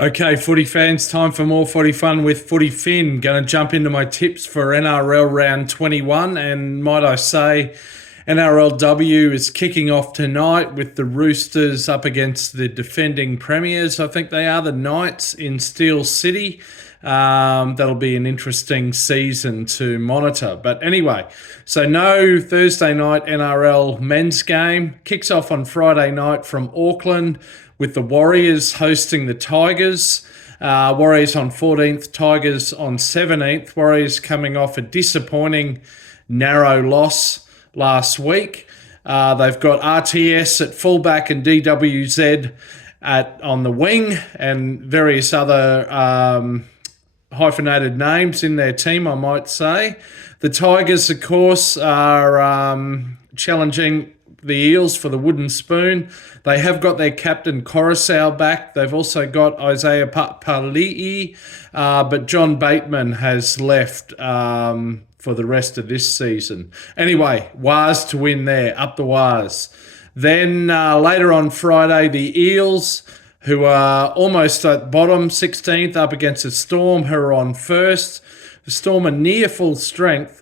Okay, footy fans, time for more footy fun with Footy Fin. Going to jump into my tips for NRL Round 21, and might I say, NRLW is kicking off tonight with the Roosters up against the defending premiers. I think they are the Knights in Steel City. That'll be an interesting season to monitor. But anyway, so no Thursday night NRL men's game. Kicks off on Friday night from Auckland with the Warriors hosting the Tigers. Warriors on 14th, Tigers on 17th. Warriors coming off a disappointing narrow loss last week. They've got RTS at fullback and DWZ on the wing, and various other hyphenated names in their team, I might say. The Tigers, of course, are challenging the Eels for the wooden spoon. They have got their captain Coruscant back. They've also got Isaiah Pali'i, but John Bateman has left for the rest of this season. Anyway, Wars to win there, up the Wars. Then later on Friday, the Eels, who are almost at bottom, 16th, up against the Storm, who are on first. The Storm are near full strength.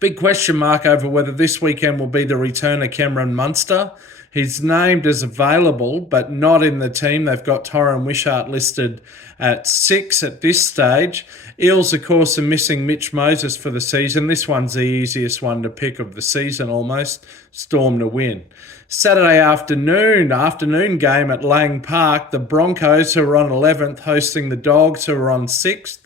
Big question mark over whether this weekend will be the return of Cameron Munster. He's named as available, but not in the team. They've got Tyron Wishart listed at 6 at this stage. Eels, of course, are missing Mitch Moses for the season. This one's the easiest one to pick of the season almost. Storm to win. Saturday afternoon game at Lang Park. The Broncos, who are on 11th, hosting the Dogs, who are on 6th.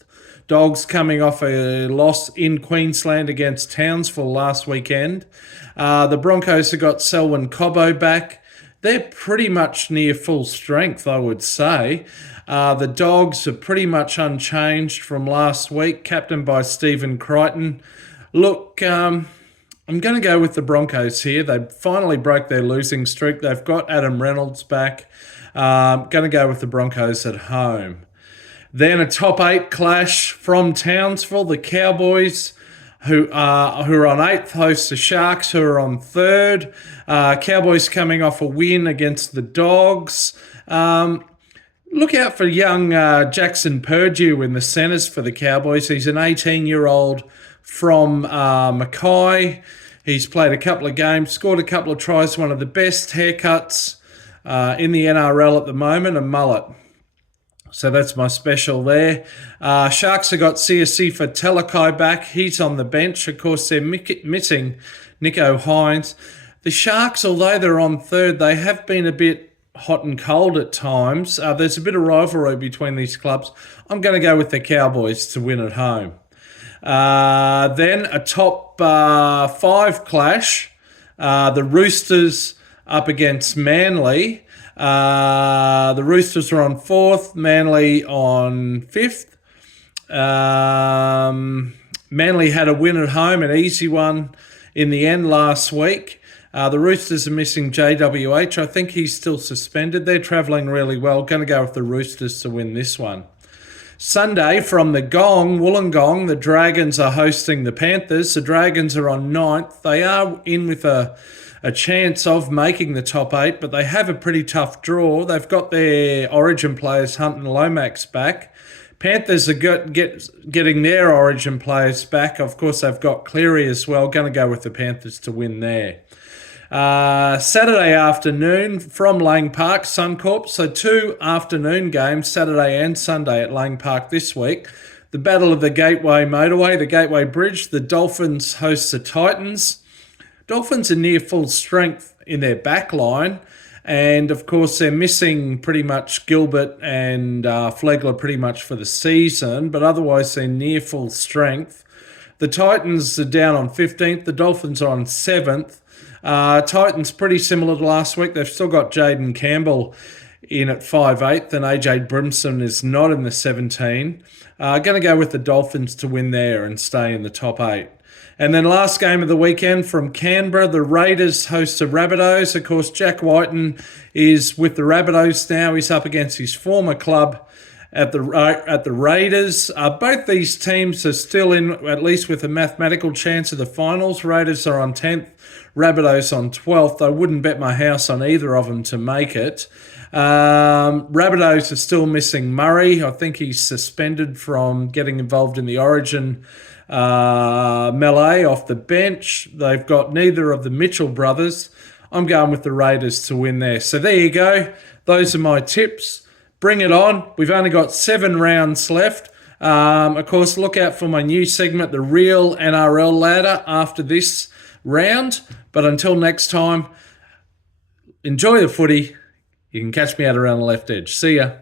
Dogs coming off a loss in Queensland against Townsville last weekend. The Broncos have got Selwyn Cobbo back. They're pretty much near full strength, I would say. The Dogs are pretty much unchanged from last week, captained by Stephen Crichton. Look, I'm going to go with the Broncos here. They finally broke their losing streak. They've got Adam Reynolds back. Going to go with the Broncos at home. Then a top 8 clash from Townsville. The Cowboys, who are on 8th, host the Sharks, who are on 3rd. Cowboys coming off a win against the Dogs. Look out for young Jackson Purdue in the centres for the Cowboys. He's an 18-year-old from Mackay. He's played a couple of games, scored a couple of tries, one of the best haircuts in the NRL at the moment, a mullet. So that's my special there. Sharks have got Siosifa Talakai back. He's on the bench. Of course, they're missing Nico Hines. The Sharks, although they're on 3rd, they have been a bit hot and cold at times. There's a bit of rivalry between these clubs. I'm going to go with the Cowboys to win at home. Then a top 5 clash. The Roosters up against Manly. The Roosters are on 4th, Manly on 5th. Manly had a win at home, an easy one in the end last week. The Roosters are missing JWH. I think he's still suspended. They're travelling really well. Going to go with the Roosters to win this one. Sunday from the Wollongong, the Dragons are hosting the Panthers. The Dragons are on 9th. They are in with a chance of making the top 8, but they have a pretty tough draw. They've got their Origin players, Hunt and Lomax, back. Panthers are getting their Origin players back. Of course, they've got Cleary as well. Going to go with the Panthers to win there. Saturday afternoon from Lang Park, Suncorp. So 2 afternoon games, Saturday and Sunday at Lang Park this week. The Battle of the Gateway Motorway, the Gateway Bridge. The Dolphins host the Titans. Dolphins are near full strength in their back line, and of course they're missing pretty much Gilbert and Flegler pretty much for the season, but otherwise they're near full strength. The Titans are down on 15th, the Dolphins are on 7th. Titans pretty similar to last week. They've still got Jaden Campbell in at 5/8, and AJ Brimson is not in the 17. Going to go with the Dolphins to win there and stay in the top 8. And then last game of the weekend from Canberra, the Raiders host the Rabbitohs. Of course, Jack Whiten is with the Rabbitohs now. He's up against his former club at the Raiders. Both these teams are still in, at least with a mathematical chance of the finals. Raiders are on 10th, Rabbitohs on 12th. I wouldn't bet my house on either of them to make it. Rabbitohs are still missing Murray. I think he's suspended from getting involved in the Origin melee off the bench. They've got neither of the Mitchell brothers. I'm going with the Raiders to win there. So there you go. Those are my tips. Bring it on. We've only got 7 rounds left. Of course, look out for my new segment, The Real NRL Ladder, after this round. But until next time, enjoy the footy. You can catch me out around the left edge. See ya.